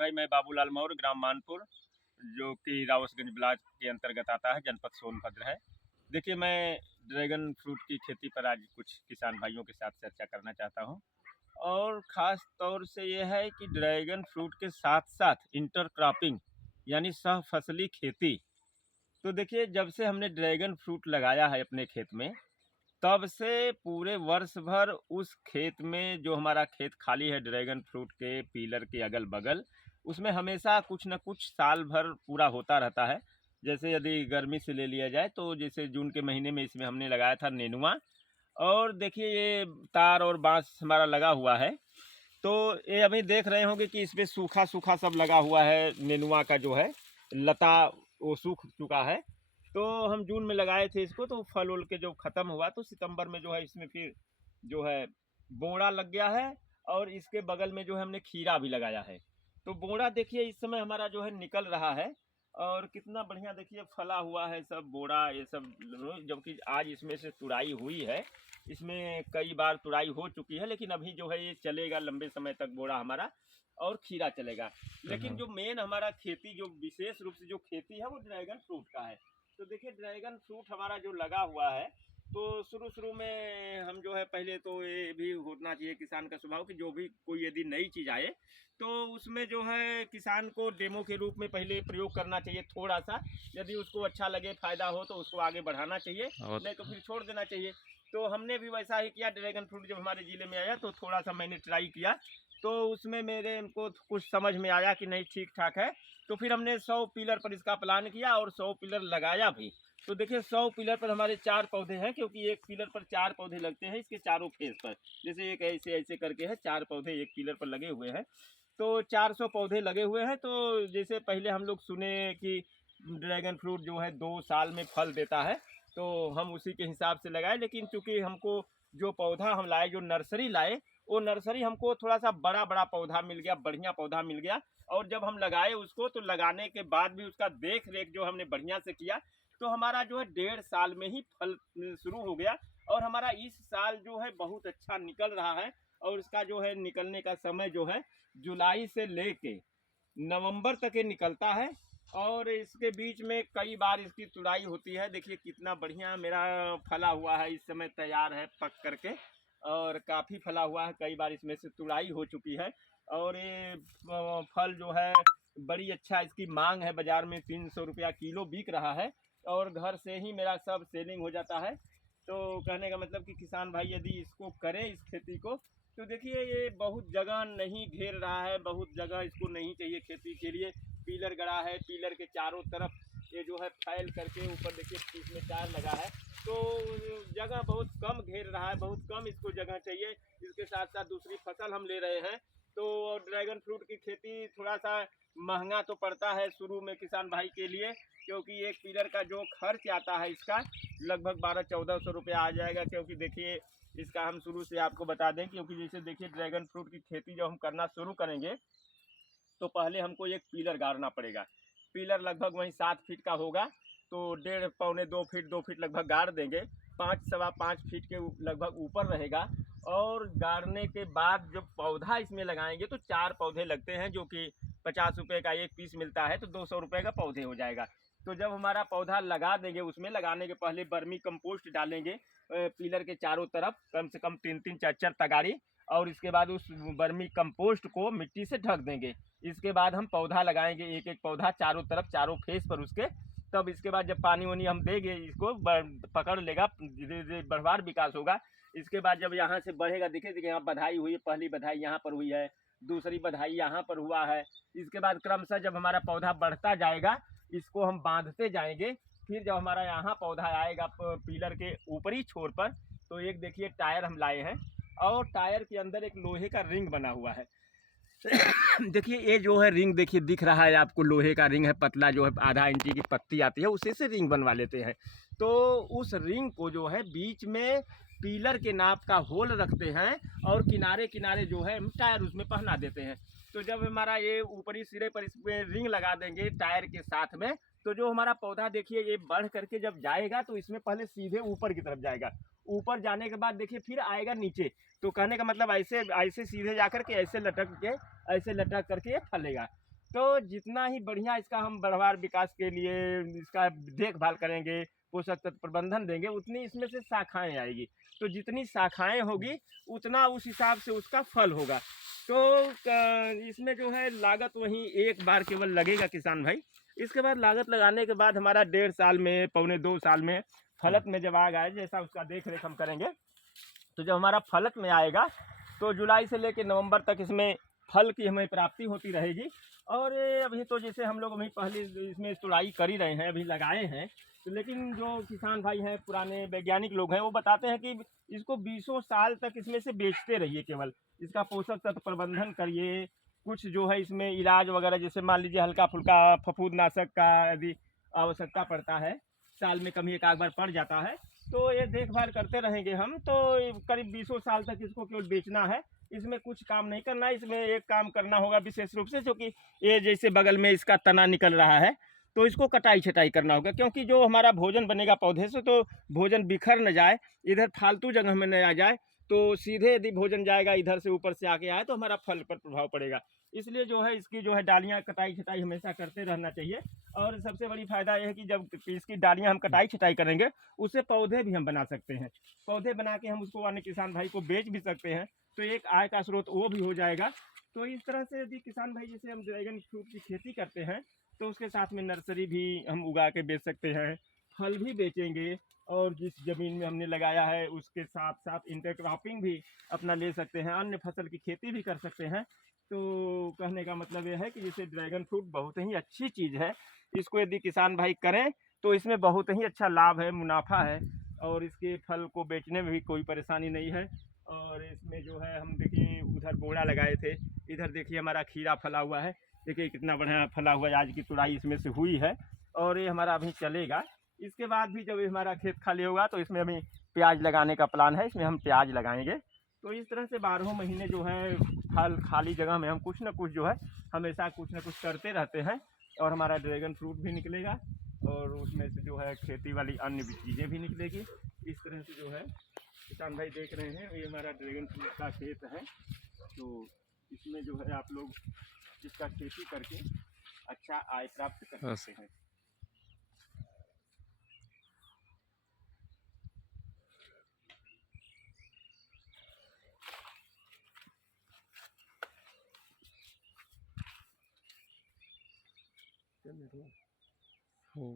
भाई मैं बाबूलाल मौर्य, ग्राम मानपुर, जो कि रावसगंज ब्लॉक के अंतर्गत आता है, जनपद सोनभद्र है। देखिए, मैं ड्रैगन फ्रूट की खेती पर आज कुछ किसान भाइयों के साथ चर्चा करना चाहता हूँ। और ख़ास तौर से ये है कि ड्रैगन फ्रूट के साथ-साथ इंटरक्रॉपिंग यानी सह-फसली खेती। तो देखिए, जब से हमने ड्रैगन फ्रूट लगाया है अपने खेत में, तब से पूरे वर्ष भर उस खेत में, जो हमारा खेत खाली है ड्रैगन फ्रूट के पिलर के अगल-बगल, उसमें हमेशा कुछ न कुछ साल भर पूरा होता रहता है। जैसे यदि गर्मी से ले लिया जाए तो जैसे जून के महीने में इसमें हमने लगाया था नेनुआ। और देखिए, ये तार और बाँस हमारा लगा हुआ है। तो ये अभी देख रहे होंगे कि इसमें सूखा-सूखा सब लगा हुआ है, नेनुआ का जो है लता वो सूख चुका है। तो हम जून में लगाए थे इसको, तो फल-वल के जो ख़त्म हुआ तो सितंबर में जो है इसमें फिर जो है बोड़ा लग गया है। और इसके बगल में जो है हमने खीरा भी लगाया है। तो बोड़ा देखिए इस समय हमारा जो है निकल रहा है, और कितना बढ़िया देखिए फला हुआ है सब बोड़ा ये सब, जबकि आज इसमें से तुड़ाई हुई है। इसमें कई बार तुड़ाई हो चुकी है, लेकिन अभी जो है ये चलेगा लंबे समय तक बोड़ा हमारा, और खीरा चलेगा। लेकिन जो मेन हमारा खेती, जो विशेष रूप से जो खेती है, वो ड्रैगन फ्रूट का है। तो देखिए, ड्रैगन फ्रूट हमारा जो लगा हुआ है, तो शुरू-शुरू में हम जो है पहले तो ये भी होना चाहिए किसान का स्वभाव कि जो भी कोई यदि नई चीज़ आए, तो उसमें जो है किसान को डेमो के रूप में पहले प्रयोग करना चाहिए थोड़ा-सा। यदि उसको अच्छा लगे, फ़ायदा हो तो उसको आगे बढ़ाना चाहिए, और नहीं तो फिर छोड़ देना चाहिए। तो हमने भी वैसा ही किया, ड्रैगन फ्रूट जब हमारे ज़िले में आया तो थोड़ा-सा मैंने ट्राई किया। तो उसमें मेरे को कुछ समझ में आया कि नहीं ठीक-ठाक है। तो फिर हमने 100 पिलर पर इसका प्लान किया और 100 पिलर लगाया भी। तो देखिए, 100 पिलर पर हमारे 4 पौधे हैं, क्योंकि एक पिलर पर 4 पौधे लगते हैं इसके चारों फेस पर। जैसे एक ऐसे-ऐसे करके है, 4 पौधे एक पिलर पर लगे हुए हैं। तो 400 पौधे लगे हुए हैं। तो जैसे पहले हम लोग सुने कि ड्रैगन फ्रूट जो है 2 साल में फल देता है, तो हम उसी के हिसाब से लगाए। लेकिन चूँकि हमको जो पौधा हम लाए, जो नर्सरी लाए, वो नर्सरी हमको थोड़ा-सा बड़ा-बड़ा पौधा मिल गया, बढ़िया पौधा मिल गया। और जब हम लगाए उसको, तो लगाने के बाद भी उसका देख-रेख जो हमने बढ़िया से किया, तो हमारा जो है 1.5 साल में ही फल शुरू हो गया। और हमारा इस साल जो है बहुत अच्छा निकल रहा है। और इसका जो है निकलने का समय जो है जुलाई से लेके नवंबर तक ये निकलता है। और इसके बीच में कई बार इसकी तुड़ाई होती है। देखिए कितना बढ़िया मेरा फला हुआ है, इस समय तैयार है पक करके, और काफ़ी फला हुआ है। कई बार इसमें से तुड़ाई हो चुकी है। और ये फल जो है बड़ी अच्छा इसकी मांग है, बाज़ार में 300 रुपया किलो बिक रहा है। और घर से ही मेरा सब सेलिंग हो जाता है। तो कहने का मतलब कि किसान भाई यदि इसको करें, इस खेती को, तो देखिए ये बहुत जगह नहीं घेर रहा है, बहुत जगह इसको नहीं चाहिए खेती के लिए। पिलर गड़ा है, पिलर के चारों तरफ ये जो है फैल करके ऊपर देखिए इसमें तार लगा है। तो जगह बहुत कम घेर रहा है, बहुत कम इसको जगह चाहिए। इसके साथ साथ दूसरी फसल हम ले रहे हैं। तो ड्रैगन फ्रूट की खेती थोड़ा सा महंगा तो पड़ता है शुरू में किसान भाई के लिए, क्योंकि एक पिलर का जो खर्च आता है इसका लगभग 1200-1400 रुपया आ जाएगा। क्योंकि देखिए, इसका हम शुरू से आपको बता दें, क्योंकि जैसे देखिए ड्रैगन फ्रूट की खेती जब हम करना शुरू करेंगे, तो पहले हमको एक पिलर गाड़ना पड़ेगा। पिलर लगभग वहीं 7 फीट का होगा। तो 1.5 पौने 2 फीट 2 फीट लगभग गाड़ देंगे। 5 सवा 5 फीट के लगभग ऊपर रहेगा। और गाड़ने के बाद जब पौधा इसमें लगाएंगे, तो 4 पौधे लगते हैं, जो कि 50 रुपये का एक पीस मिलता है, तो 200 रुपये का पौधे हो जाएगा। तो जब हमारा पौधा लगा देंगे, उसमें लगाने के पहले वर्मी कंपोस्ट डालेंगे पिलर के चारों तरफ, कम से कम 3-3 4-4 तगाड़ी। और इसके बाद उस वर्मी कंपोस्ट को मिट्टी से ढक देंगे। इसके बाद हम पौधा लगाएंगे, एक एक पौधा चारों तरफ, चारों फेस पर उसके। तब इसके बाद जब पानी वानी हम देंगे, इसको पकड़ लेगा, धीरे धीरे बढ़वार विकास होगा। इसके बाद जब यहाँ से बढ़ेगा, देखिए देखिए यहाँ बधाई हुई है, पहली बधाई यहाँ पर हुई है, दूसरी बधाई यहाँ पर हुआ है। इसके बाद क्रमशः जब हमारा पौधा बढ़ता जाएगा, इसको हम बांधते जाएंगे। फिर जब हमारा यहाँ पौधा आएगा पिलर के ऊपरी छोर पर, तो एक देखिए टायर हम लाए हैं, और टायर के अंदर एक लोहे का रिंग बना हुआ है। देखिए ये जो है रिंग, देखिए दिख रहा है आपको, लोहे का रिंग है, पतला जो है आधा इंची की पत्ती आती है, उसी से रिंग बनवा लेते हैं। तो उस रिंग को जो है बीच में पिलर के नाप का होल रखते हैं, और किनारे किनारे जो है टायर उसमें पहना देते हैं। तो जब हमारा ये ऊपरी सिरे पर इसमें रिंग लगा देंगे टायर के साथ में, तो जो हमारा पौधा देखिए ये बढ़ करके जब जाएगा, तो इसमें पहले सीधे ऊपर की तरफ जाएगा। ऊपर जाने के बाद देखिए फिर आएगा नीचे। तो कहने का मतलब ऐसे ऐसे सीधे जा कर के ऐसे लटक करके ये फलेगा। तो जितना ही बढ़िया इसका हम बढ़वार विकास के लिए इसका देखभाल करेंगे, पोषक तत्व प्रबंधन देंगे, उतनी इसमें से शाखाएँ आएगी। तो जितनी शाखाएँ होगी उतना उस हिसाब से उसका फल होगा। तो इसमें जो है लागत वहीं एक बार केवल लगेगा किसान भाई। इसके बाद लागत लगाने के बाद हमारा 1.5 साल में, पौने 2 साल में फलत में जब आ गए, जैसा उसका देख रेख हम करेंगे, तो जब हमारा फलत में आएगा तो जुलाई से लेकर नवंबर तक इसमें फल की हमें प्राप्ति होती रहेगी। और अभी तो जैसे हम लोग अभी पहले इसमें तुड़ाई कर ही रहे हैं, अभी लगाए हैं, तो लेकिन जो किसान भाई हैं, पुराने वैज्ञानिक लोग हैं, वो बताते हैं कि इसको 20 साल तक इसमें से बेचते रहिए, केवल इसका पोषक तत्व प्रबंधन करिए। कुछ जो है इसमें इलाज वगैरह, जैसे मान लीजिए हल्का फुल्का फफूंदनाशक का यदि आवश्यकता पड़ता है, साल में कभी एक आध बार पड़ जाता है, तो ये देखभाल करते रहेंगे हम। तो करीब 20 साल तक इसको केवल बेचना है, इसमें कुछ काम नहीं करना है। इसमें एक काम करना होगा विशेष रूप से, क्योंकि ये जैसे बगल में इसका तना निकल रहा है, तो इसको कटाई छटाई करना होगा, क्योंकि जो हमारा भोजन बनेगा पौधे से, तो भोजन बिखर न जाए, इधर फालतू जगह में न आ जाए। तो सीधे यदि भोजन जाएगा इधर से ऊपर से आके आए, तो हमारा फल पर प्रभाव पड़ेगा। इसलिए जो है इसकी जो है डालियाँ कटाई छटाई हमेशा करते रहना चाहिए। और सबसे बड़ी फ़ायदा यह है कि जब इसकी डालियाँ हम कटाई छटाई करेंगे, उससे पौधे भी हम बना सकते हैं। पौधे बना के हम उसको अन्य किसान भाई को बेच भी सकते हैं, तो एक आय का स्रोत वो भी हो जाएगा। तो इस तरह से यदि किसान भाई, जैसे हम ड्रैगन फ्रूट की खेती करते हैं, तो उसके साथ में नर्सरी भी हम उगा के बेच सकते हैं, फल भी बेचेंगे, और जिस ज़मीन में हमने लगाया है उसके साथ साथ इंटरक्रॉपिंग भी अपना ले सकते हैं, अन्य फसल की खेती भी कर सकते हैं। तो कहने का मतलब ये है कि जैसे ड्रैगन फ्रूट बहुत ही अच्छी चीज़ है, इसको यदि किसान भाई करें तो इसमें बहुत ही अच्छा लाभ है, मुनाफा है, और इसके फल को बेचने में भी कोई परेशानी नहीं है। और इसमें जो है हम देखिए उधर बोड़ा लगाए थे, इधर देखिए हमारा खीरा फला हुआ है, देखिए कितना बढ़िया फला हुआ है। आज की तुड़ाई इसमें से हुई है, और ये हमारा अभी चलेगा। इसके बाद भी जब हमारा खेत खाली होगा तो इसमें अभी प्याज लगाने का प्लान है, इसमें हम प्याज लगाएंगे। तो इस तरह से 12 महीने जो है फल खाली जगह में हम कुछ ना कुछ जो है हमेशा कुछ ना कुछ करते रहते हैं, और हमारा ड्रैगन फ्रूट भी निकलेगा, और उसमें से जो है खेती वाली अन्य भी चीज़ें भी निकलेगी। इस तरह से जो है किसान भाई देख रहे हैं, ये हमारा ड्रैगन फ्रूट का खेत है। तो इसमें जो है आप लोग इसका खेती करके अच्छा आय प्राप्त कर सकते हैं। हो